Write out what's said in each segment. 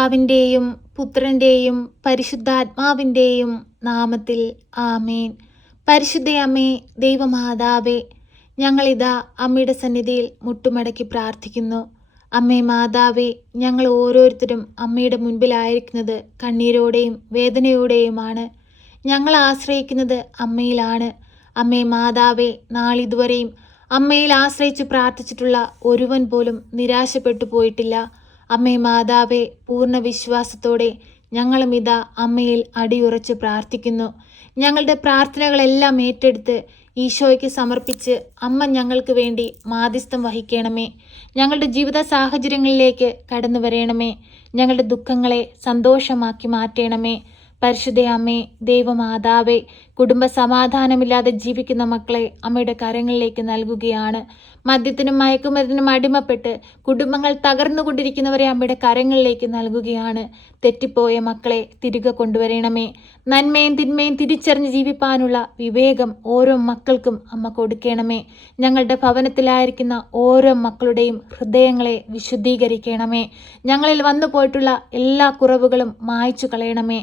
പിതാവിന്റെയും പുത്രന്റെയും പരിശുദ്ധാത്മാവിന്റെയും നാമത്തിൽ ആമേൻ. പരിശുദ്ധയമ്മേ ദൈവമാതാവേ ഞങ്ങളിതാ അമ്മയുടെ സന്നിധിയിൽ മുട്ടുമടക്കി പ്രാർത്ഥിക്കുന്നു. അമ്മേ മാതാവേ ഞങ്ങൾ ഓരോരുത്തരും അമ്മയുടെ മുൻപിലായിരിക്കുന്നത് കണ്ണീരോടെയും വേദനയോടെയുമാണ്. ഞങ്ങൾ ആശ്രയിക്കുന്നത് അമ്മയിലാണ്. അമ്മേ മാതാവേ നാളിതുവരെയും അമ്മയിൽ ആശ്രയിച്ച് പ്രാർത്ഥിച്ചിട്ടുള്ള ഒരുവൻ പോലും നിരാശപ്പെട്ടു പോയിട്ടില്ല. അമ്മേ മാതാവേ പൂർണ വിശ്വാസത്തോടെ ഞങ്ങളും ഇതാ അമ്മയിൽ അടിയുറച്ച് പ്രാർത്ഥിക്കുന്നു. ഞങ്ങളുടെ പ്രാർത്ഥനകളെല്ലാം ഏറ്റെടുത്ത് ഈശോയ്ക്ക് സമർപ്പിച്ച് അമ്മ ഞങ്ങൾക്ക് വേണ്ടി മാധ്യസ്ഥം വഹിക്കണമേ. ഞങ്ങളുടെ ജീവിത സാഹചര്യങ്ങളിലേക്ക് കടന്നു വരണമേ ഞങ്ങളുടെ ദുഃഖങ്ങളെ സന്തോഷമാക്കി മാറ്റണമേ. പരിശുദ്ധ അമ്മേ ദൈവമാതാവേ കുടുംബ ജീവിക്കുന്ന മക്കളെ അമ്മയുടെ കരങ്ങളിലേക്ക് നൽകുകയാണ്. മദ്യത്തിനും മയക്കുമരുന്നിനും അടിമപ്പെട്ട് കുടുംബങ്ങൾ തകർന്നുകൊണ്ടിരിക്കുന്നവരെ അമ്മയുടെ കരങ്ങളിലേക്ക് നൽകുകയാണ്. തെറ്റിപ്പോയ മക്കളെ തിരികെ കൊണ്ടുവരണമേ. നന്മയും തിന്മയും തിരിച്ചറിഞ്ഞ് ജീവിപ്പാനുള്ള വിവേകം ഓരോ മക്കൾക്കും അമ്മ കൊടുക്കണമേ. ഞങ്ങളുടെ ഭവനത്തിലായിരിക്കുന്ന ഓരോ മക്കളുടെയും ഹൃദയങ്ങളെ വിശുദ്ധീകരിക്കണമേ. ഞങ്ങളിൽ വന്നു പോയിട്ടുള്ള എല്ലാ കുറവുകളും മായ്ച്ചു കളയണമേ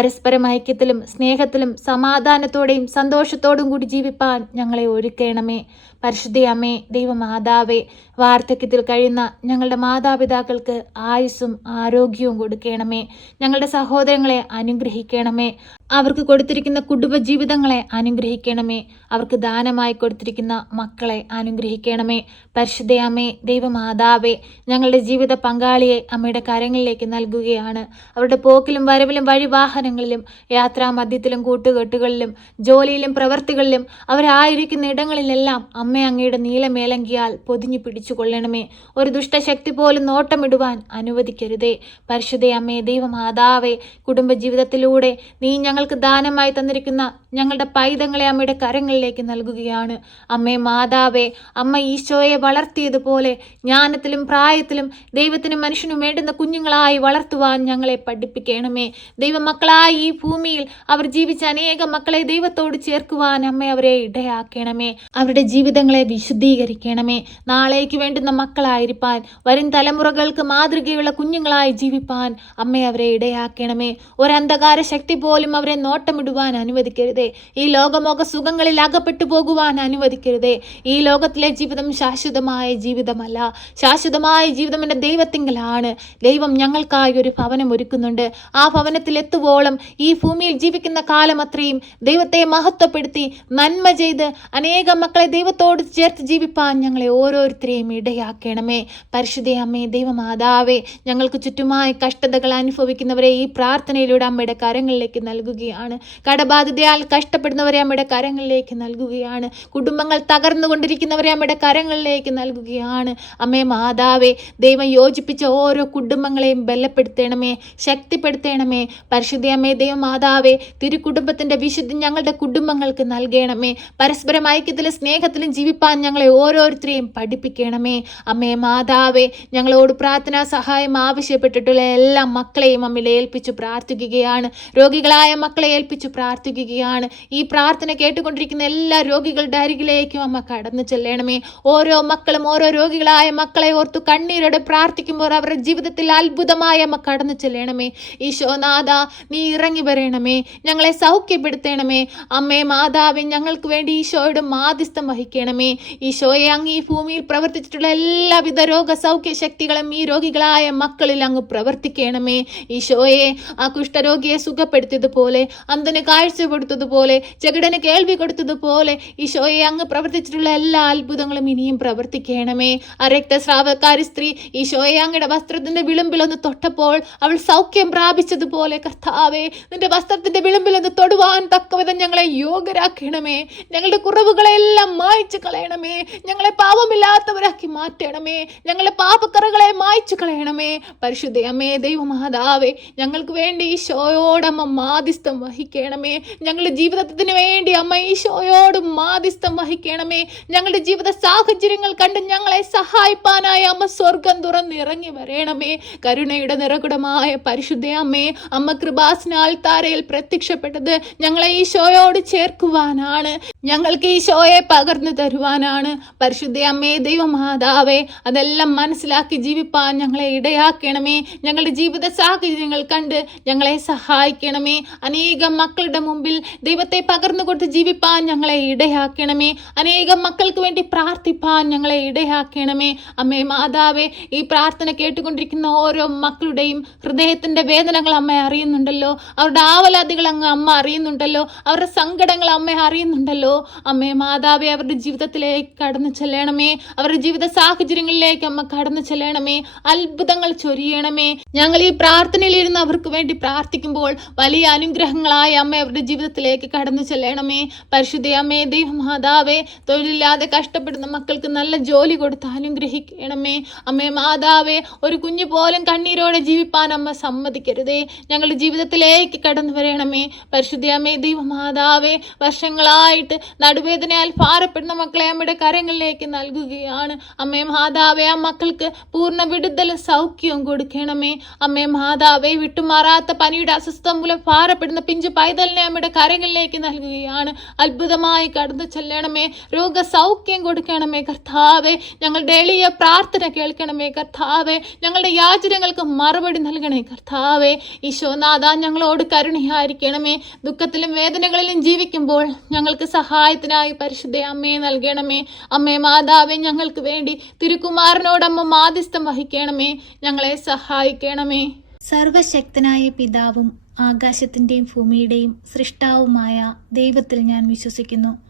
പരസ്പരം ഐക്യത്തിലും സ്നേഹത്തിലും സമാധാനത്തോടെയും സന്തോഷത്തോടും കൂടി ജീവിപ്പാൻ ഞങ്ങളെ ഒരുക്കണമേ. പരിശുദ്ധയമ്മേ ദൈവമാതാവേ വാർദ്ധക്യത്തിൽ കഴിയുന്ന ഞങ്ങളുടെ മാതാപിതാക്കൾക്ക് ആയുസ്സും ആരോഗ്യവും കൊടുക്കണമേ. ഞങ്ങളുടെ സഹോദരങ്ങളെ അനുഗ്രഹിക്കണമേ. അവർക്ക് കൊടുത്തിരിക്കുന്ന കുടുംബജീവിതങ്ങളെ അനുഗ്രഹിക്കണമേ. അവർക്ക് ദാനമായി കൊടുത്തിരിക്കുന്ന മക്കളെ അനുഗ്രഹിക്കണമേ. പരിശുദ്ധയമ്മേ ദൈവമാതാവേ ഞങ്ങളുടെ ജീവിത പങ്കാളിയെ അമ്മയുടെ കരങ്ങളിലേക്ക് നൽകുകയാണ്. അവരുടെ പോക്കിലും വരവിലും വഴിവാഹനങ്ങളിലും യാത്രാമധ്യത്തിലും കൂട്ടുകെട്ടുകളിലും ജോലിയിലും പ്രവർത്തികളിലും അവരായിരിക്കുന്ന ഇടങ്ങളിലെല്ലാം അമ്മ അങ്ങയുടെ നീലമേലങ്കിയാൽ പൊതിഞ്ഞു പിടിച്ചു കൊള്ളണമേ ഒരു ദുഷ്ടശക്തി പോലും നോട്ടമിടുവാൻ അനുവദിക്കരുതേ. പരിശുദ്ധ അമ്മേ ദൈവമാതാവേ കുടുംബജീവിതത്തിലൂടെ നീ ഞങ്ങൾക്ക് ദാനമായി തന്നിരിക്കുന്ന ഞങ്ങളുടെ പൈതങ്ങളെ അമ്മയുടെ കരങ്ങളിലേക്ക് നൽകുകയാണ്. അമ്മേ മാതാവേ അമ്മ ഈശോയെ വളർത്തിയതുപോലെ ജ്ഞാനത്തിലും പ്രായത്തിലും ദൈവത്തിനും മനുഷ്യനും വേണ്ടുന്ന കുഞ്ഞുങ്ങളായി വളർത്തുവാൻ ഞങ്ങളെ പഠിപ്പിക്കണമേ. ദൈവമക്കളായി ഈ ഭൂമിയിൽ അവർ ജീവിച്ച അനേകം മക്കളെ ദൈവത്തോട് ചേർക്കുവാൻ അമ്മ അവരെ ഇടയാക്കണമേ. അവരുടെ ജീവിതങ്ങളെ വിശുദ്ധീകരിക്കണമേ. നാളേക്ക് വേണ്ടുന്ന മക്കളായിരിക്കാൻ വരും തലമുറകൾക്ക് മാതൃകയുള്ള കുഞ്ഞുങ്ങളായി ജീവിപ്പാൻ അമ്മ അവരെ ഇടയാക്കണമേ. ഒരന്ധകാര ശക്തി പോലും അവരെ നോട്ടമിടുവാൻ അനുവദിക്കരുതേ. ഈ ലോകമോക സുഖങ്ങളിൽ അകപ്പെട്ടു പോകുവാൻ അനുവദിക്കരുതേ. ഈ ലോകത്തിലെ ജീവിതം ശാശ്വതമായ ജീവിതമല്ല. ശാശ്വതമായ ജീവിതം എന്റെ ദൈവത്തിങ്കലാണ്. ദൈവം ഞങ്ങൾക്കായി ഒരു ഭവനം ഒരുക്കുന്നുണ്ട്. ആ ഭവനത്തിൽ എത്തുവോളം ഈ ഭൂമിയിൽ ജീവിക്കുന്ന കാലം അത്രയും ദൈവത്തെ മഹത്വപ്പെടുത്തി നന്മ ചെയ്ത് അനേകം മക്കളെ ദൈവത്തോട് ചേർത്ത് ജീവിപ്പാൻ ഞങ്ങളെ ഓരോരുത്തരെയും ഇടയാക്കണമേ. പരിശുദ്ധ അമ്മേ ദൈവമാതാവേ ഞങ്ങൾക്ക് ചുറ്റുമായി കഷ്ടതകൾ അനുഭവിക്കുന്നവരെ ഈ പ്രാർത്ഥനയിലൂടെ അമ്മയുടെ കരങ്ങളിലേക്ക് നൽകുകയാണ്. കടബാധിതയാൽ കഷ്ടപ്പെടുന്നവരെ അമ്മയുടെ കരങ്ങളിലേക്ക് നൽകുകയാണ്. കുടുംബങ്ങൾ തകർന്നു തകർന്നുകൊണ്ടിരിക്കുന്നവരെ അമ്മയുടെ കരങ്ങളിലേക്ക് നൽകുകയാണ്. അമ്മേ മാതാവേ ദൈവം യോജിപ്പിച്ച ഓരോ കുടുംബങ്ങളെയും ബലപ്പെടുത്തണമേ ശക്തിപ്പെടുത്തണമേ. പരിശുദ്ധ അമ്മേ ദൈവമാതാവേ തിരുക്കുടുംബത്തിന്റെ വിശുദ്ധി ഞങ്ങളുടെ കുടുംബങ്ങൾക്ക് നൽകണമേ. പരസ്പരം ഐക്യത്തിലും സ്നേഹത്തിലും ജീവിപ്പാൻ ഞങ്ങളെ ഓരോരുത്തരെയും പഠിപ്പിക്കണമേ. അമ്മേ മാതാവേ ഞങ്ങളോട് പ്രാർത്ഥനാ സഹായം ആവശ്യപ്പെട്ടിട്ടുള്ള എല്ലാ മക്കളെയും അമ്മയിൽ ഏൽപ്പിച്ചു പ്രാർത്ഥിക്കുകയാണ്. രോഗികളായ മക്കളെ ഏൽപ്പിച്ചു പ്രാർത്ഥിക്കുകയാണ്. ഈ പ്രാർത്ഥന കേട്ടുകൊണ്ടിരിക്കുന്ന എല്ലാ രോഗികളുടെ അരികിലേക്കും അമ്മ കടന്നു ചെല്ലണമേ. ഓരോ മക്കളും ഓരോ രോഗികളായ മക്കളെ ഓർത്തു കണ്ണീരോടെ പ്രാർത്ഥിക്കുമ്പോൾ അവരുടെ ജീവിതത്തിൽ അത്ഭുതമായി അമ്മ കടന്നു ചെല്ലണമേ. ഈശോനാഥ നീ ഇറങ്ങി വരണമേ. ഞങ്ങളെ സൗഖ്യപ്പെടുത്തണമേ. അമ്മേ മാതാവേ ഞങ്ങൾക്ക് വേണ്ടി ഈശോയുടെ മാധ്യസ്ഥം വഹിക്കണമേ ഈശോയെ അങ്ങ് ഈ ഭൂമിയിൽ പ്രവർത്തിച്ചിട്ടുള്ള എല്ലാവിധ രോഗ സൗഖ്യ ശക്തികളും ഈ രോഗികളായ മക്കളിൽ അങ്ങ് പ്രവർത്തിക്കണമേ. ഈശോയെ ആ കുഷ്ഠരോഗിയെ സുഖപ്പെടുത്തിയതുപോലെ അന്തന് കാഴ്ച കൊടുത്തതുപോലെ ചെകിടന് കേൾവി കൊടുത്തതുപോലെ ഈശോയെ അങ്ങ് പ്രവർത്തിച്ചിട്ടുള്ള എല്ലാ അത്ഭുതങ്ങളും ഇനിയും പ്രവർത്തിക്കണമേ. ആ രക്തസ്രാവക്കാരി സ്ത്രീ ഈശോയെ അങ്ങയുടെ വസ്ത്രത്തിന്റെ വിളിമ്പിലൊന്ന് തൊട്ടപ്പോൾ അവൾ സൗഖ്യം പ്രാപിച്ചതുപോലെ കർത്താവേ നിന്റെ വസ്ത്രത്തിന്റെ വിളിമ്പിലൊന്ന് തൊടുവാൻ തക്കവിധം ഞങ്ങളെ യോഗ്യരാക്കണമേ. ഞങ്ങളുടെ കുറവുകളെല്ലാം മായ്ച്ചു കളയണമേ ഞങ്ങളെ പാപമില്ലാത്തവരാക്കി മാറ്റണമേ. ഞങ്ങളെ പാപക്കറകളെ മായ്ച്ചു കളയണമേ. പരിശുദ്ധയമ്മേ ദൈവമാതാവേ ഞങ്ങൾക്ക് വേണ്ടി ഈശോയോടമ്മ മാധ്യസ്ഥം വഹിക്കണമേ. ഞങ്ങളുടെ ജീവിതത്തിന് വേണ്ടി അമ്മ ഈശോയോട് മാധ്യസ്ഥം വഹിക്കണമേ. ഞങ്ങളുടെ ജീവിത സാഹചര്യങ്ങൾ കണ്ട് ഞങ്ങളെ സഹായിപ്പാനായി അമ്മ സ്വർഗം തുറന്നിറങ്ങി വരണമേ. കരുണയുടെ നിറകുടമായ പരിശുദ്ധയമ്മേ അമ്മ കൃപാസനാൽ താരയിൽ പ്രത്യക്ഷപ്പെട്ടത് ഞങ്ങളെ ഈശോയോട് ചേർക്കുവാനാണ്. ഞങ്ങൾക്ക് ഈശോയെ പകർന്നു തരുവാനാണ്. പരിശുദ്ധ അമ്മേ ദൈവമാതാവേ അതെല്ലാം മനസ്സിലാക്കി ജീവിപ്പാൻ ഞങ്ങളെ ഇടയാക്കണമേ. ഞങ്ങളുടെ ജീവിത സാഹചര്യങ്ങൾ കണ്ട് ഞങ്ങളെ സഹായിക്കണമേ. അനേകം മക്കളുടെ മുമ്പിൽ ദൈവത്തെ പകർന്നു കൊടുത്ത് ജീവിപ്പാൻ ഞങ്ങളെ ഇടയാക്കണമേ. അനേകം മക്കൾക്ക് വേണ്ടി പ്രാർത്ഥിപ്പാൻ ഞങ്ങളെ ഇടയാക്കണമേ. അമ്മേ മാതാവേ ഈ പ്രാർത്ഥന കേട്ടുകൊണ്ടിരിക്കുന്ന ഓരോ മക്കളുടെയും ഹൃദയത്തിന്റെ വേദനകൾ അമ്മ അറിയുന്നുണ്ടല്ലോ. അവരുടെ ആവലാതികൾ അങ്ങ് അമ്മ അറിയുന്നുണ്ടല്ലോ. അവരുടെ സങ്കടങ്ങൾ അമ്മ അറിയുന്നുണ്ടല്ലോ. അമ്മേ മാതാവേ അവരുടെ ജീവിതത്തിലേക്ക് കടന്നു ചെല്ലണമേ. അവരുടെ ജീവിത സാഹചര്യങ്ങളിലേക്ക് അമ്മ കടന്നു ചെല്ലണമേ. അത്ഭുതങ്ങൾ ചൊരിയണമേ. ഞങ്ങൾ ഈ പ്രാർത്ഥനയിലിരുന്ന് അവർക്ക് വേണ്ടി പ്രാർത്ഥിക്കുമ്പോൾ വലിയ അനുഗ്രഹങ്ങളായ അമ്മ അവരുടെ ജീവിതത്തിലേക്ക് കടന്നു ചെല്ലണമേ. പരിശുദ്ധ അമ്മേ ദൈവമാതാവേ തൊഴിലില്ലാതെ കഷ്ടപ്പെടുന്ന മക്കൾക്ക് നല്ല ജോലി കൊടുത്ത് അനുഗ്രഹിക്കണമേ. അമ്മേ മാതാവേ ഒരു കുഞ്ഞു പോലും കണ്ണീരോടെ ജീവിപ്പാൻ അമ്മ സമ്മതിക്കരുതേ. ഞങ്ങളുടെ ജീവിതത്തിലേക്ക് കടന്നു വരണമേ. പരിശുദ്ധ അമ്മേ ദൈവമാതാവേ വർഷങ്ങളായിട്ട് നടുവേദനയാൽ ഭാരപ്പെടുന്ന മക്കളെ അമ്മയുടെ കരങ്ങളിലേക്ക് നൽകുകയാണ്. അമ്മേ മാതാവേ ആ മക്കൾക്ക് പൂർണ വിടുതൽ സൗഖ്യവും കൊടുക്കണമേ. അമ്മേ മാതാവേ വിട്ടുമാറാത്ത പനിയുടെ അസ്വസ്ഥം മൂലം ഭാരപ്പെടുന്ന പിഞ്ചു പൈതലിനെ അമ്മയുടെ കരങ്ങളിലേക്ക് നൽകുകയാണ്. അത്ഭുതമായി കടന്നു ചെല്ലണമേ. രോഗസൗഖ്യം കൊടുക്കണമേ കർത്താവേ. ഞങ്ങളുടെ എളിയ പ്രാർത്ഥന കേൾക്കണമേ കർത്താവേ. ഞങ്ങളുടെ യാചനകൾക്ക് മറുപടി നൽകണേ കർത്താവേ. ഈശോനാഥ ഞങ്ങളോട് കരുണയായിരിക്കണമേ. ദുഃഖത്തിലും വേദനകളിലും ജീവിക്കുമ്പോൾ ഞങ്ങൾക്ക് സഹായത്തിനായി പരിശുദ്ധ അമ്മയെ നൽകണമേ. അമ്മേ മാതാവേ ഞങ്ങൾക്ക് വേണ്ടി തിരുക്കുമാരനോടമ്മ മാധ്യസ്ഥം വഹിക്കണമേ. ഞങ്ങളെ സഹായിക്കണമേ. സർവശക്തനായ പിതാവും ആകാശത്തിന്റെയും ഭൂമിയുടെയും സൃഷ്ടാവുമായ ദൈവത്തിൽ ഞാൻ വിശ്വസിക്കുന്നു.